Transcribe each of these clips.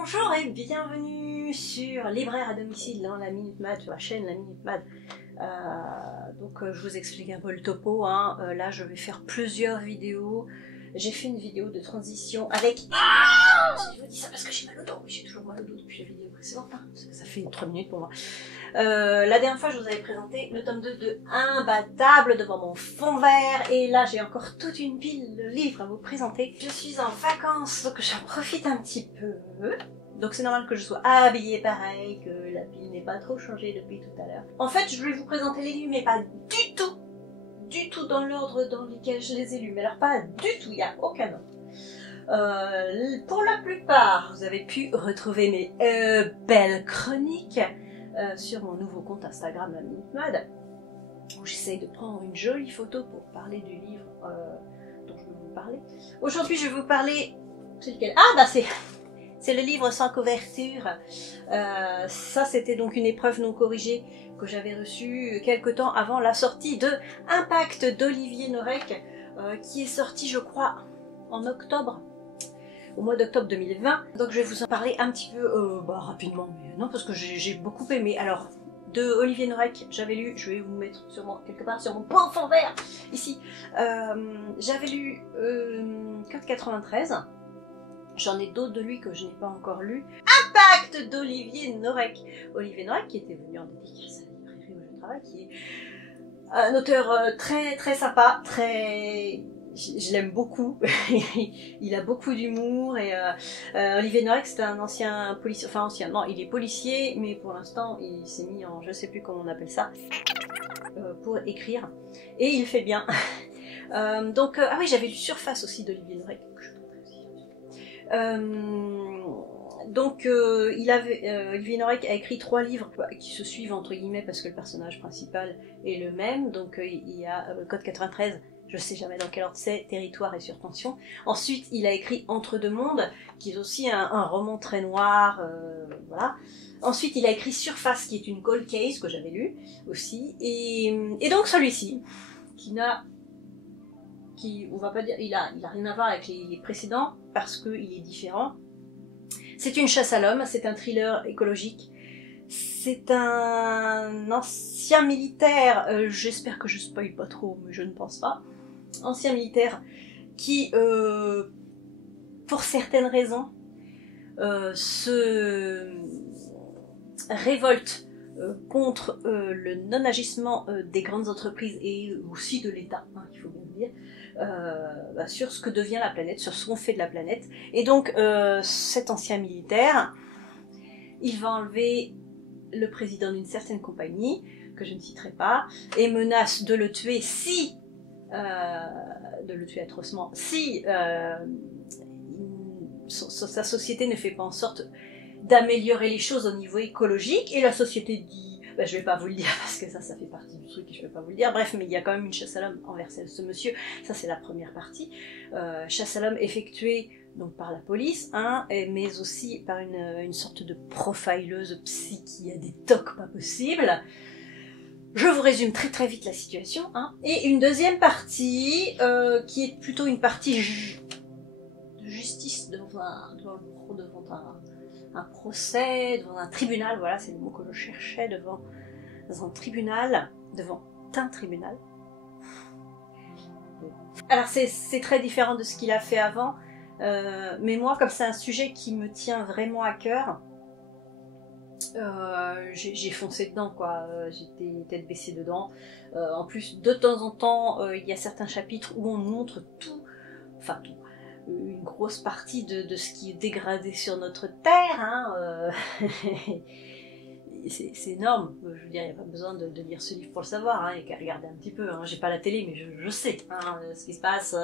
Bonjour et bienvenue sur Libraire à domicile dans la Minute Mad, sur la chaîne La Minute Mad. Je vous explique un peu le topo. Là, je vais faire plusieurs vidéos. J'ai fait une vidéo de transition avec... Je vous dis ça parce que j'ai mal au dos. J'ai toujours mal au dos depuis la vidéo précédente. Ça fait 3 minutes pour moi. La dernière fois, je vous avais présenté le tome 2 de Imbattable devant mon fond vert. Et là, j'ai encore toute une pile de livres à vous présenter. Je suis en vacances, donc j'en profite un petit peu. Donc c'est normal que je sois habillée pareil, que la pile n'ait pas trop changé depuis tout à l'heure. En fait, je vais vous présenter les livres, mais pas du tout dans l'ordre dans lequel je les ai lus. Mais alors pas du tout, il n'y a aucun ordre. Pour la plupart, vous avez pu retrouver mes belles chroniques sur mon nouveau compte Instagram, la Minute Mad, où j'essaye de prendre une jolie photo pour parler du livre dont je vais vous parler. Aujourd'hui, je vais vous parler... C'est lequel? C'est le livre sans couverture. Ça, c'était donc une épreuve non corrigée que j'avais reçue quelque temps avant la sortie de Impact d'Olivier Norek, qui est sorti, je crois, en octobre, au mois d'octobre 2020. Donc je vais vous en parler un petit peu rapidement, mais non, parce que j'ai beaucoup aimé. Alors, de Olivier Norek, j'avais lu, je vais vous mettre sûrement quelque part sur mon beau fond vert, ici. J'avais lu Code 93. J'en ai d'autres de lui que je n'ai pas encore lu. Impact d'Olivier Norek. Olivier Norek qui était venu en dédicace à la librairie où je travaille, qui est un auteur très très sympa, très... Je l'aime beaucoup. Il a beaucoup d'humour et Olivier Norek c'est un ancien policier, enfin ancien, non il est policier mais pour l'instant il s'est mis en, je sais plus comment on appelle ça, pour écrire et il fait bien. Ah oui, j'avais lu Surface aussi d'Olivier Norek. Olivier Norek a écrit 3 livres qui se suivent entre guillemets parce que le personnage principal est le même. Donc il y a Code 93, je sais jamais dans quel ordre c'est, Territoire et Surtension. Ensuite il a écrit Entre deux mondes, qui est aussi un roman très noir, voilà. Ensuite il a écrit Surface, qui est une cold case que j'avais lu aussi, et donc celui-ci on va pas dire, il a rien à voir avec les précédents parce qu'il est différent. C'est une chasse à l'homme, c'est un thriller écologique. C'est un ancien militaire, j'espère que je spoil pas trop, mais je ne pense pas. Ancien militaire qui, pour certaines raisons, se révolte contre le non-agissement des grandes entreprises et aussi de l'État, il faut bien le dire, sur ce que devient la planète, sur ce qu'on fait de la planète. Et donc cet ancien militaire, il va enlever le président d'une certaine compagnie, que je ne citerai pas, et menace de le tuer de le tuer atrocement, si sa société ne fait pas en sorte d'améliorer les choses au niveau écologique. Et la société dit, je vais pas vous le dire parce que ça fait partie du truc et je vais pas vous le dire, bref, mais il y a quand même une chasse à l'homme envers ce monsieur. Ça c'est la première partie, chasse à l'homme effectuée donc par la police, mais aussi par une sorte de profileuse psy qui a des tocs pas possibles. Je vous résume très très vite la situation, et une deuxième partie qui est plutôt une partie de justice devant un procès, devant un tribunal, voilà, c'est le mot que je cherchais, devant un tribunal. Alors c'est très différent de ce qu'il a fait avant, mais moi, comme c'est un sujet qui me tient vraiment à cœur, j'ai foncé dedans, quoi. J'étais tête baissée dedans. En plus, de temps en temps, il y a certains chapitres où on montre tout, une grosse partie de ce qui est dégradé sur notre terre, c'est énorme. Je veux dire, il n'y a pas besoin de lire ce livre pour le savoir, il n'y a qu'à regarder un petit peu, j'ai pas la télé mais je sais ce qui se passe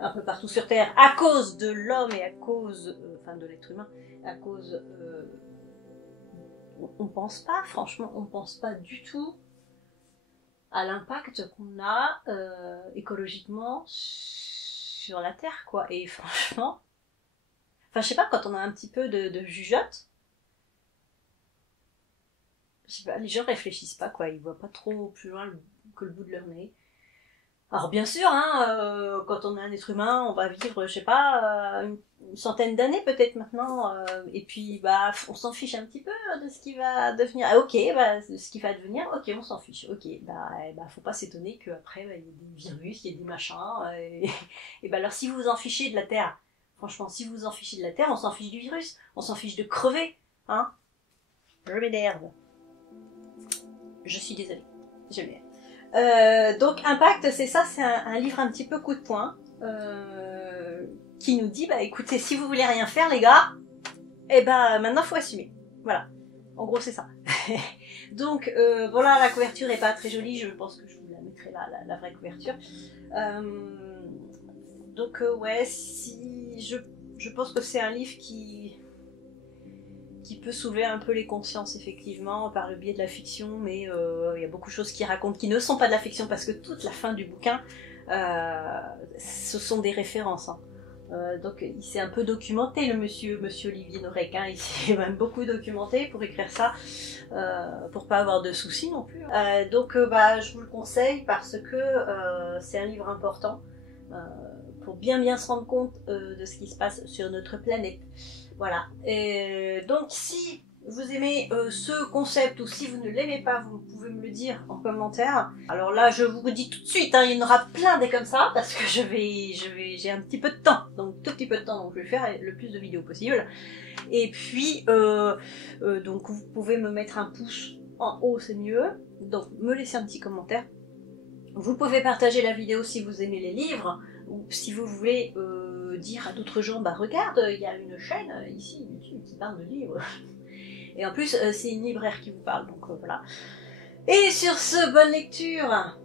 un peu partout sur terre à cause de l'homme et à cause de l'être humain, à cause on pense pas, franchement on pense pas du tout à l'impact qu'on a écologiquement sur la terre, quoi. Et franchement, je sais pas, quand on a un petit peu de jugeote, je sais pas, les gens réfléchissent pas, quoi. Ils voient pas trop plus loin que le bout de leur nez. Alors bien sûr, hein, quand on est un être humain, on va vivre, je sais pas, une centaine d'années peut-être maintenant, et puis bah on s'en fiche un petit peu de ce qui va devenir. Ah, ok, bah de ce qui va devenir, ok, on s'en fiche. Ok, bah faut pas s'étonner qu'après bah, il y ait des virus, il y ait des machins, et bah alors si vous vous en fichez de la Terre, franchement, si vous vous en fichez de la Terre, on s'en fiche du virus, on s'en fiche de crever, hein. Je m'énerve. Je suis désolée, je m'énerve. Donc Impact, c'est ça, c'est un livre un petit peu coup de poing qui nous dit, bah écoutez, si vous voulez rien faire les gars, eh ben maintenant faut assumer. Voilà, en gros c'est ça. Donc voilà, la couverture est pas très jolie, je pense que je vous la mettrai là, la vraie couverture. Donc ouais, si je pense que c'est un livre qui peut soulever un peu les consciences effectivement par le biais de la fiction, mais il y a beaucoup de choses qui racontent qui ne sont pas de la fiction parce que toute la fin du bouquin ce sont des références, hein. Donc il s'est un peu documenté le monsieur Olivier Norek, hein. Il s'est même beaucoup documenté pour écrire ça, pour pas avoir de soucis non plus. Donc bah je vous le conseille parce que c'est un livre important pour bien se rendre compte de ce qui se passe sur notre planète. Voilà. Et donc si vous aimez ce concept ou si vous ne l'aimez pas, vous pouvez me le dire en commentaire. Alors là, je vous dis tout de suite, hein, il y en aura plein des comme ça parce que j'ai un petit peu de temps, donc tout petit peu de temps, donc je vais faire le plus de vidéos possible. Et puis donc vous pouvez me mettre un pouce en haut, c'est mieux. Donc me laisser un petit commentaire. Vous pouvez partager la vidéo si vous aimez les livres ou si vous voulez dire à d'autres gens, bah regarde, il y a une chaîne ici YouTube qui parle de livres. Et en plus, c'est une libraire qui vous parle, donc voilà. Et sur ce, bonne lecture!